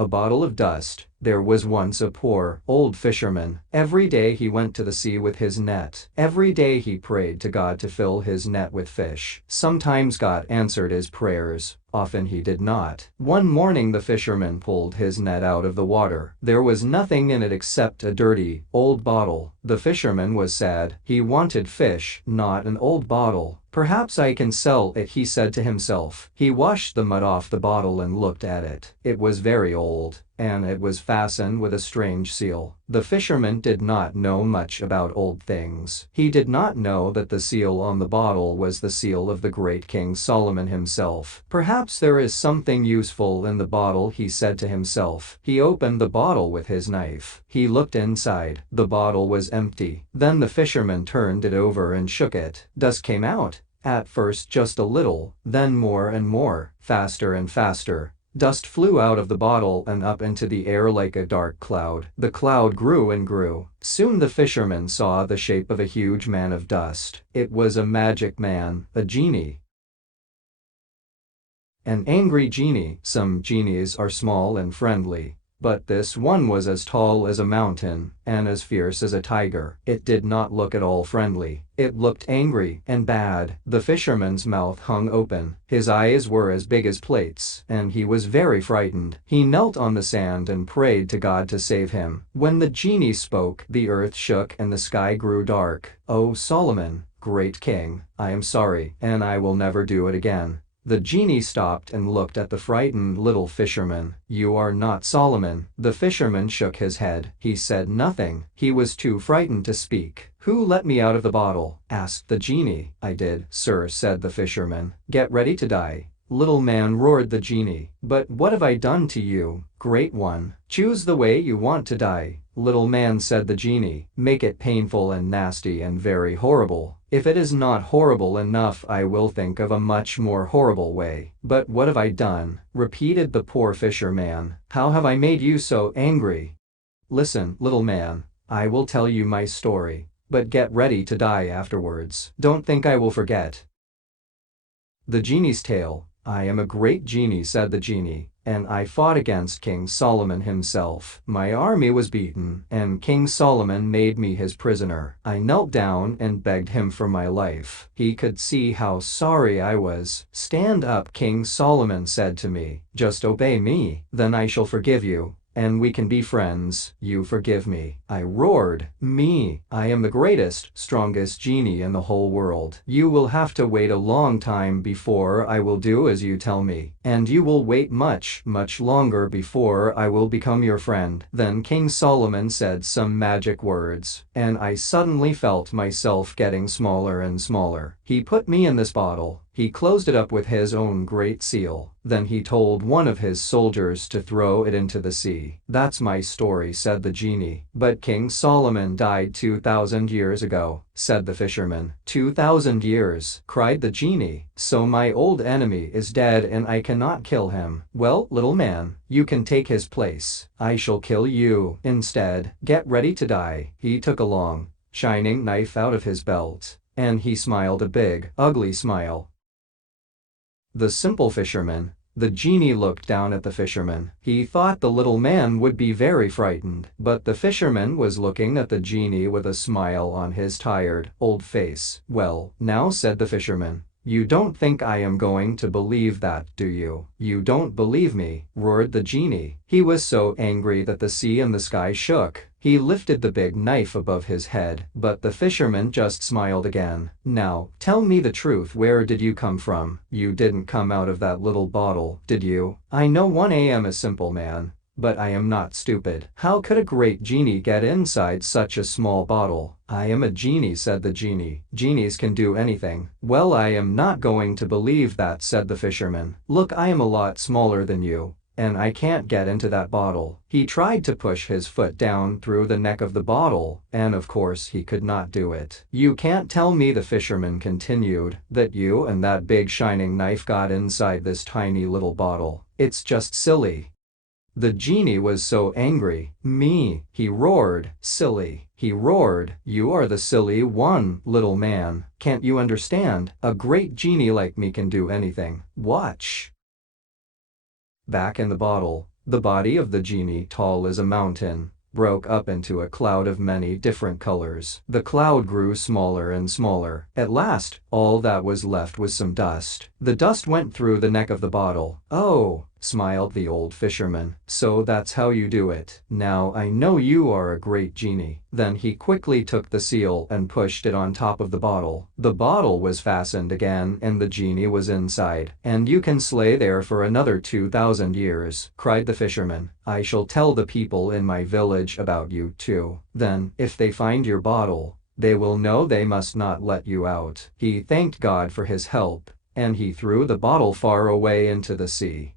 A bottle of dust. There was once a poor, old fisherman. Every day he went to the sea with his net. Every day he prayed to God to fill his net with fish. Sometimes God answered his prayers. Often he did not. One morning the fisherman pulled his net out of the water. There was nothing in it except a dirty, old bottle. The fisherman was sad. He wanted fish, not an old bottle. Perhaps I can sell it, he said to himself. He washed the mud off the bottle and looked at it. It was very old, and it was fastened with a strange seal. The fisherman did not know much about old things. He did not know that the seal on the bottle was the seal of the great King Solomon himself. Perhaps there is something useful in the bottle, he said to himself. He opened the bottle with his knife. He looked inside. The bottle was empty. Then the fisherman turned it over and shook it. Dust came out. At first just a little, then more and more, faster and faster. Dust flew out of the bottle and up into the air like a dark cloud. The cloud grew and grew. Soon the fisherman saw the shape of a huge man of dust. It was a magic man, a genie. An angry genie. Some genies are small and friendly, but this one was as tall as a mountain and as fierce as a tiger. It did not look at all friendly. It looked angry and bad. The fisherman's mouth hung open. His eyes were as big as plates, and he was very frightened. He knelt on the sand and prayed to God to save him. When the genie spoke, the earth shook and the sky grew dark. "Oh, Solomon, great king, I am sorry, and I will never do it again." The genie stopped and looked at the frightened little fisherman. "You are not Solomon." The fisherman shook his head. He said nothing. He was too frightened to speak. "Who let me out of the bottle?" asked the genie. "I did, sir," said the fisherman. "Get ready to die." "Little man," roared the genie. "But what have I done to you, great one? Choose the way you want to die." "Little man," said the genie, "make it painful and nasty and very horrible. If it is not horrible enough, I will think of a much more horrible way." "But what have I done?" repeated the poor fisherman. "How have I made you so angry?" "Listen, little man, I will tell you my story, but get ready to die afterwards. Don't think I will forget." The genie's tale. "I am a great genie," said the genie, "and I fought against King Solomon himself. My army was beaten, and King Solomon made me his prisoner. I knelt down and begged him for my life. He could see how sorry I was. 'Stand up,' King Solomon said to me. 'Just obey me, then I shall forgive you, and we can be friends. You forgive me.' I roared, 'Me, I am the greatest, strongest genie in the whole world. You will have to wait a long time before I will do as you tell me, and you will wait much, much longer before I will become your friend.' Then King Solomon said some magic words, and I suddenly felt myself getting smaller and smaller. He put me in this bottle. He closed it up with his own great seal. Then he told one of his soldiers to throw it into the sea. That's my story," said the genie. "But King Solomon died 2,000 years ago," said the fisherman. 2,000 years, cried the genie. "So my old enemy is dead and I cannot kill him. Well, little man, you can take his place. I shall kill you instead. Get ready to die." He took a long, shining knife out of his belt, and he smiled a big, ugly smile. The simple fisherman. The genie looked down at the fisherman. He thought the little man would be very frightened, but the fisherman was looking at the genie with a smile on his tired, old face. "Well, now," said the fisherman, "you don't think I am going to believe that, do you?" "You don't believe me?" roared the genie. He was so angry that the sea and the sky shook. He lifted the big knife above his head, but the fisherman just smiled again. "Now, tell me the truth, where did you come from? You didn't come out of that little bottle, did you?" "I know I am a simple man, but I am not stupid. How could a great genie get inside such a small bottle?" "I am a genie," said the genie. "Genies can do anything." "Well, I am not going to believe that," said the fisherman. "Look, I am a lot smaller than you, and I can't get into that bottle." He tried to push his foot down through the neck of the bottle, and of course he could not do it. "You can't tell me," the fisherman continued, "that you and that big shining knife got inside this tiny little bottle. It's just silly." The genie was so angry. "Me," he roared. "Silly," he roared. "You are the silly one, little man. Can't you understand? A great genie like me can do anything. Watch." Back in the bottle, The body of the genie, tall as a mountain, broke up into a cloud of many different colors. The cloud grew smaller and smaller. At last, all that was left was some dust. The dust went through the neck of the bottle. "Oh," smiled the old fisherman, "so that's how you do it. Now I know you are a great genie." Then he quickly took the seal and pushed it on top of the bottle. The bottle was fastened again and the genie was inside. "And you can stay there for another 2,000 years," cried the fisherman. "I shall tell the people in my village about you too. Then, if they find your bottle, they will know they must not let you out." He thanked God for his help, and he threw the bottle far away into the sea.